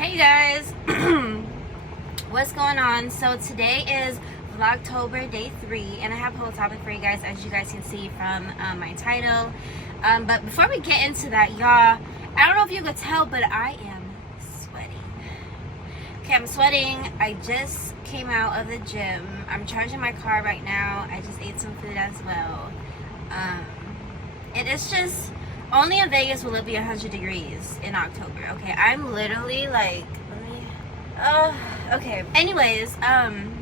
Hey guys, what's going on? So today is Vlogtober day 3 and I have a whole topic for you guys, as you guys can see from my title. But before we get into that, y'all, I don't know if you could tell, but I am sweating. Okay, I'm sweating. I just came out of the gym. I'm charging my car right now. I just ate some food as well. And it's just, only in Vegas will it be 100 degrees in October. Okay, I'm literally like, okay. Anyways,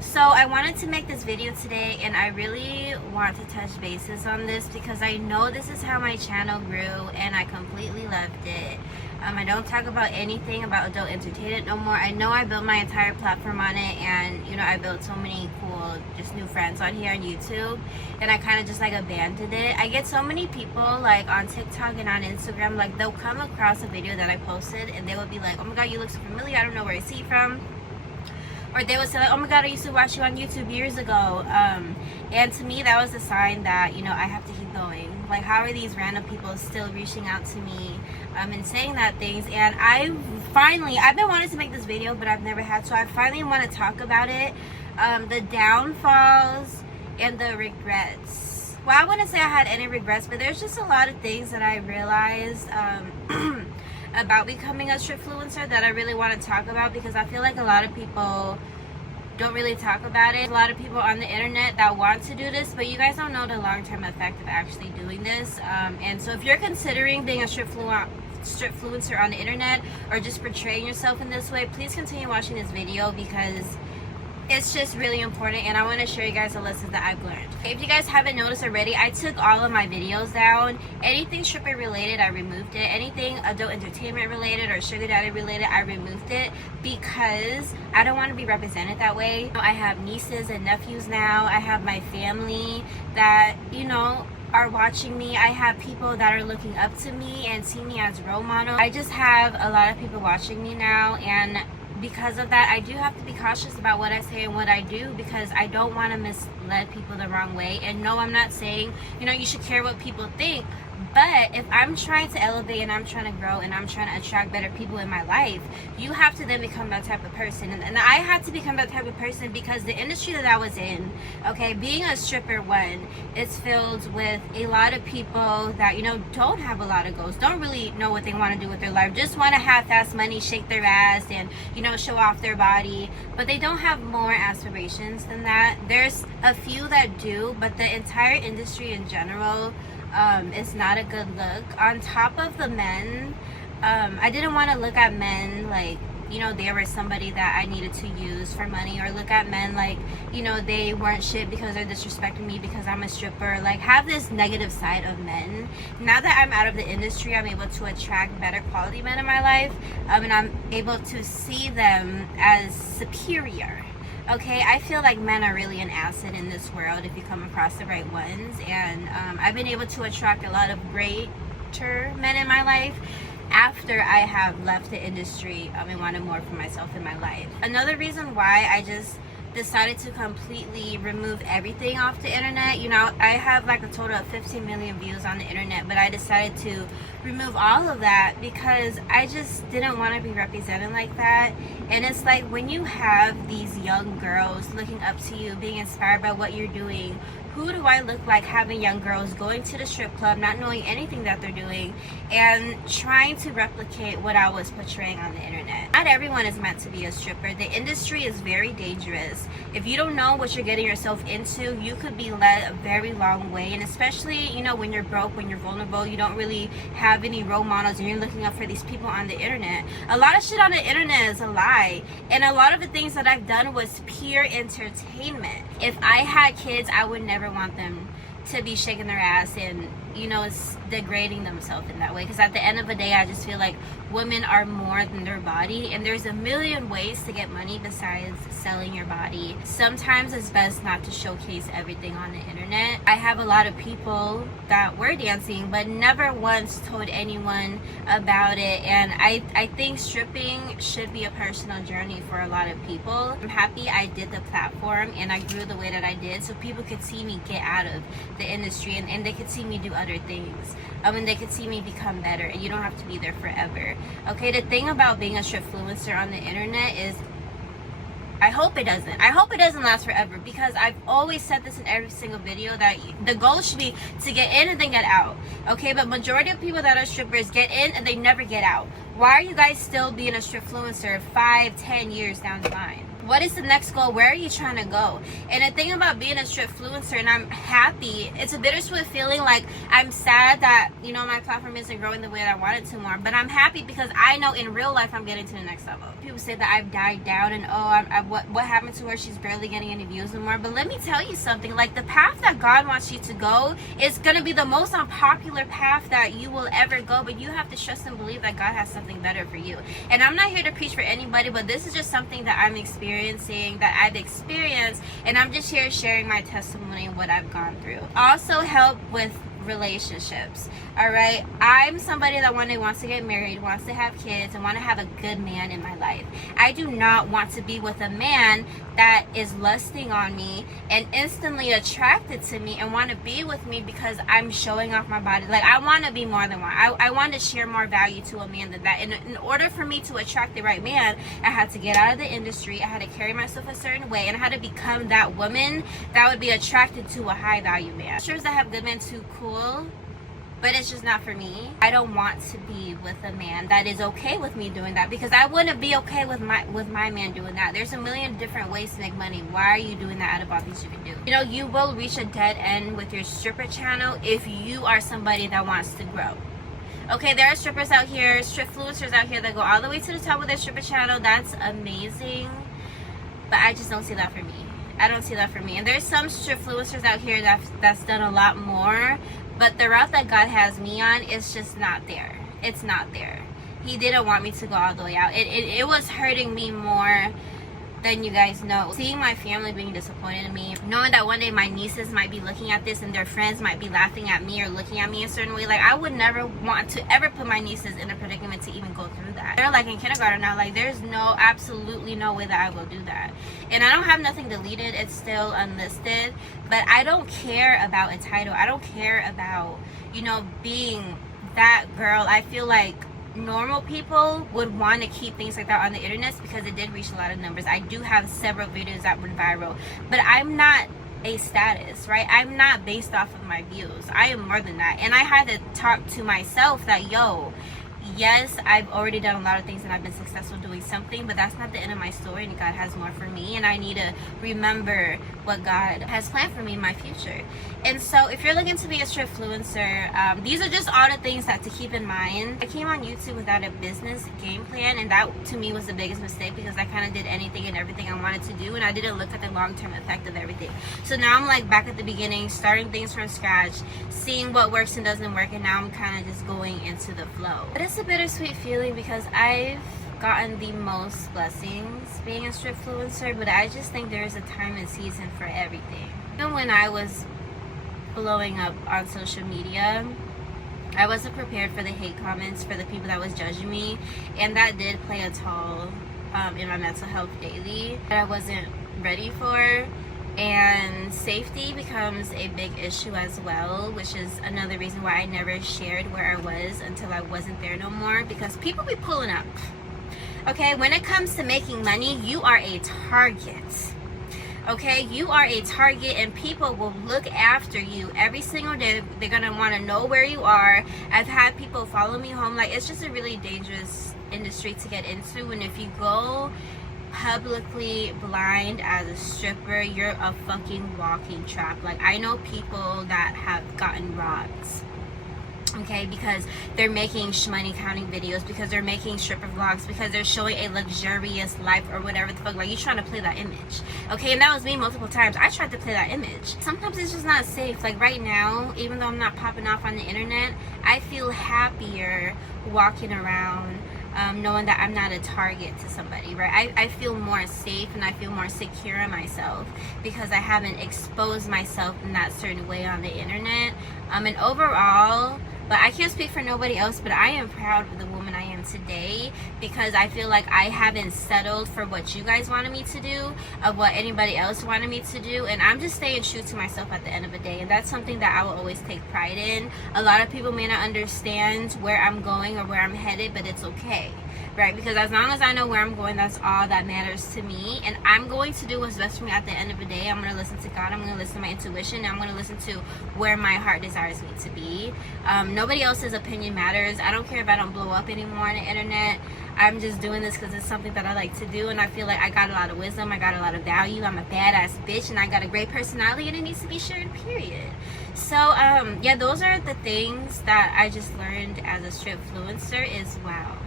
so I wanted to make this video today, and I really want to touch bases on this because I know this is how my channel grew, and I completely loved it. I don't talk about anything about adult entertainment no more. I know I built my entire platform on it, and you know, I built so many cool just new friends on here on YouTube, and I kind of just like abandoned it. I get so many people like on TikTok and on Instagram, like they'll come across a video that I posted and they will be like, oh my god, you look so familiar, I don't know where I see you from. Or they would say like, oh my god, I used to watch you on YouTube years ago. And to me, that was a sign that, you know, I have to keep going. Like, how are these random people still reaching out to me and saying that things? And I've been wanting to make this video, but I've never had, so I finally want to talk about it. The downfalls and the regrets. Well, I wouldn't say I had any regrets, but there's just a lot of things that I realized about becoming a Stripfluencer that I really want to talk about, because I feel like a lot of people don't really talk about it. A lot of people on the internet that want to do this, but you guys don't know the long-term effect of actually doing this. And so if you're considering being a Stripfluencer on the internet, or just portraying yourself in this way, please continue watching this video because it's just really important, and I want to show you guys the lessons that I've learned. If you guys haven't noticed already, I took all of my videos down. Anything stripper related, I removed it. Anything adult entertainment related or sugar daddy related, I removed it because I don't want to be represented that way. I have nieces and nephews now. I have my family that, you know, are watching me. I have people that are looking up to me and see me as role model. I just have a lot of people watching me now, and because of that, I do have to be cautious about what I say and what I do, because I don't want to mislead people the wrong way. And no, I'm not saying, you know, you should care what people think, but if I'm trying to elevate and I'm trying to grow and I'm trying to attract better people in my life, you have to then become that type of person. And I had to become that type of person because the industry that I was in, okay, being a stripper, one, it's filled with a lot of people that, you know, don't have a lot of goals, don't really know what they want to do with their life, just want to have fast money, shake their ass, and, you know, show off their body, but they don't have more aspirations than that. There's a few that do, but the entire industry in general, it's not a good look. On top of the men, I didn't want to look at men like, you know, they were somebody that I needed to use for money, or look at men like, you know, they weren't shit because they're disrespecting me because I'm a stripper. Like, have this negative side of men. Now that I'm out of the industry, I'm able to attract better quality men in my life, and I'm able to see them as superior. Okay, I feel like men are really an asset in this world if you come across the right ones, and I've been able to attract a lot of greater men in my life after I have left the industry and wanted more for myself in my life. Another reason why I just decided to completely remove everything off the internet, you know, I have like a total of 15 million views on the internet, but I decided to remove all of that because I just didn't want to be represented like that. And it's like, when you have these young girls looking up to you, being inspired by what you're doing, who do I look like having young girls going to the strip club, not knowing anything that they're doing, and trying to replicate what I was portraying on the internet? Not everyone is meant to be a stripper. The industry is very dangerous. If you don't know what you're getting yourself into, you could be led a very long way. And especially, you know, when you're broke, when you're vulnerable, you don't really have any role models, and you're looking up for these people on the internet. A lot of shit on the internet is a lie, and a lot of the things that I've done was pure entertainment. If I had kids, I would never want them to be shaking their ass and, you know, it's degrading themselves in that way, because at the end of the day, I just feel like women are more than their body, and there's a million ways to get money besides selling your body. Sometimes it's best not to showcase everything on the internet. I have a lot of people that were dancing but never once told anyone about it, and I think stripping should be a personal journey for a lot of people. I'm happy I did the platform and I grew the way that I did, so people could see me get out of the industry, and they could see me do other things. and they could see me become better, and you don't have to be there forever. Okay, the thing about being a Stripfluencer on the internet is I hope it doesn't last forever, because I've always said this in every single video that the goal should be to get in and then get out. Okay, but majority of people that are strippers get in and they never get out. Why are you guys still being a Stripfluencer 5-10 years down the line? What is the next goal? Where are you trying to go? And the thing about being a Stripfluencer, and I'm happy, it's a bittersweet feeling. Like, I'm sad that, you know, my platform isn't growing the way that I want it to more, but I'm happy because I know in real life I'm getting to the next level. People say that I've died down and what happened to her? She's barely getting any views anymore. But let me tell you something, like, the path that God wants you to go is gonna be the most unpopular path that you will ever go, but you have to trust and believe that God has something better for you. And I'm not here to preach for anybody, but this is just something that I'm experiencing, that I've experienced, and I'm just here sharing my testimony and what I've gone through. Also help with relationships. All right, I'm somebody that one day wants to get married, wants to have kids, and want to have a good man in my life. I do not want to be with a man that is lusting on me and instantly attracted to me and want to be with me because I'm showing off my body. Like, I want to be more than one. I want to share more value to a man than that. And in order for me to attract the right man, I had to get out of the industry, I had to carry myself a certain way, and I had to become that woman that would be attracted to a high value man. Strippers that have good men too, cool, but it's just not for me. I don't want to be with a man that is okay with me doing that, because I wouldn't be okay with my man doing that. There's a million different ways to make money. Why are you doing that out of all things you can do? You know, you will reach a dead end with your stripper channel if you are somebody that wants to grow. Okay, there are strippers out here, Stripfluencers out here that go all the way to the top with their stripper channel. That's amazing, but I just don't see that for me. I don't see that for me. And there's some Stripfluencers out here that's done a lot more, but the route that God has me on is just not there. It's not there. He didn't want me to go all the way out. It was hurting me more than you guys know. Seeing my family being disappointed in me, knowing that one day my nieces might be looking at this and their friends might be laughing at me or looking at me a certain way. Like, I would never want to ever put my nieces in a predicament to even go through that. They're like in kindergarten now. Like, there's absolutely no way that I will do that. And I don't have nothing deleted. It's still unlisted. But I don't care about a title. I don't care about, you know, being that girl. I feel like normal people would want to keep things like that on the internet because it did reach a lot of numbers. I do have several videos that went viral, but I'm not a status, right? I'm not based off of my views. I am more than that. And I had to talk to myself that, yo, yes, I've already done a lot of things and I've been successful doing something, but that's not the end of my story, and God has more for me, and I need to remember what God has planned for me in my future. And so if you're looking to be a Stripfluencer, these are just all the things that to keep in mind. I came on YouTube without a business game plan, and that to me was the biggest mistake, because I kind of did anything and everything I wanted to do, and I didn't look at the long-term effect of everything. So now I'm like back at the beginning, starting things from scratch, seeing what works and doesn't work, and now I'm kind of just going into the flow. But it's a bittersweet feeling because I've gotten the most blessings being a Stripfluencer, but I just think there is a time and season for everything. Even when I was blowing up on social media, I wasn't prepared for the hate comments, for the people that was judging me, and that did play a toll in my mental health daily that I wasn't ready for. And safety becomes a big issue as well, which is another reason why I never shared where I was until I wasn't there no more, because people be pulling up. Okay, when it comes to making money, you are a target. Okay, you are a target, and people will look after you every single day. They're gonna want to know where you are. I've had people follow me home. Like, it's just a really dangerous industry to get into, and if you go publicly blind as a stripper, you're a fucking walking trap. Like, I know people that have gotten robbed, okay, because they're making money counting videos, because they're making stripper vlogs, because they're showing a luxurious life or whatever the fuck. Like, you're trying to play that image, okay? And that was me multiple times. I tried to play that image. Sometimes it's just not safe. Like, right now, even though I'm not popping off on the internet, I feel happier walking around knowing that I'm not a target to somebody, right? I feel more safe and I feel more secure in myself because I haven't exposed myself in that certain way on the internet. And overall, but I can't speak for nobody else, but I am proud of the woman I am am today, because I feel like I haven't settled for what you guys wanted me to do, of what anybody else wanted me to do, and I'm just staying true to myself at the end of the day. And that's something that I will always take pride in. A lot of people may not understand where I'm going or where I'm headed, but it's okay, right? Because as long as I know where I'm going, that's all that matters to me. And I'm going to do what's best for me at the end of the day. I'm going to listen to God. I'm going to listen to my intuition. And I'm going to listen to where my heart desires me to be. Nobody else's opinion matters. I don't care if I don't blow up anymore on the internet. I'm just doing this because it's something that I like to do. And I feel like I got a lot of wisdom. I got a lot of value. I'm a badass bitch. And I got a great personality. And it needs to be shared, period. So, yeah, those are the things that I just learned as a Stripfluencer is wow.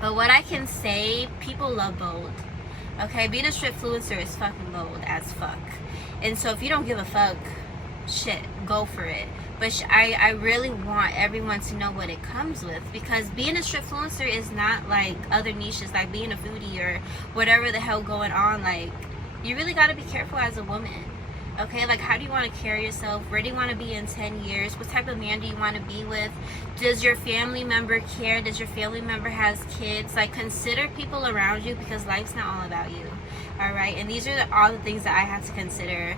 But what I can say, people love bold. Okay, being a Stripfluencer is fucking bold as fuck. And so if you don't give a fuck, shit, go for it. But I really want everyone to know what it comes with, because being a Stripfluencer is not like other niches, like being a foodie or whatever the hell going on. Like, you really got to be careful as a woman. Okay, like, how do you want to carry yourself? Where do you want to be in 10 years? What type of man do you want to be with? Does your family member care? Does your family member has kids? Like, consider people around you, because life's not all about you. All right, and these are all the things that I had to consider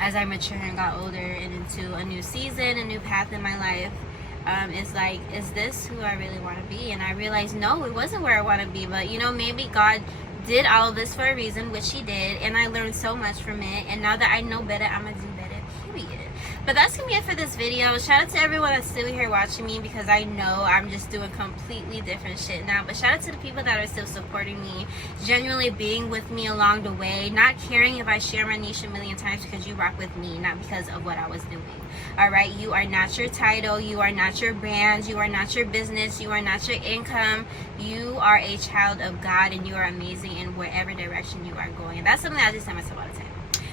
as I matured and got older and into a new season, a new path in my life. It's like, is this who I really want to be? And I realized, no, it wasn't where I want to be. But, you know, maybe God did all of this for a reason, which he did, and I learned so much from it. And now that I know better, I'm gonna do better, period. But that's gonna be it for this video. Shout out to everyone that's still here watching me, because I know I'm just doing completely different shit now. But shout out to the people that are still supporting me, genuinely being with me along the way, not caring if I share my niche a million times, because you rock with me, not because of what I was doing. All right, you are not your title, you are not your brand, you are not your business, you are not your income. You are a child of God, and you are amazing in wherever direction you are going. And that's something that I just tell myself all the time.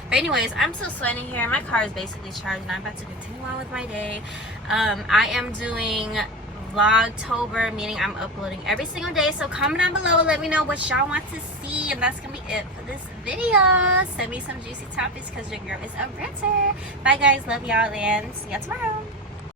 But anyways, I'm still sweating here. My car is basically charged, and I'm about to continue on with my day. I am doing Vlogtober, meaning I'm uploading every single day. So comment down below, let me know what y'all want to see, and that's gonna be it for this video. Send me some juicy topics, because your girl is a renter. Bye guys, love y'all, and see y'all tomorrow.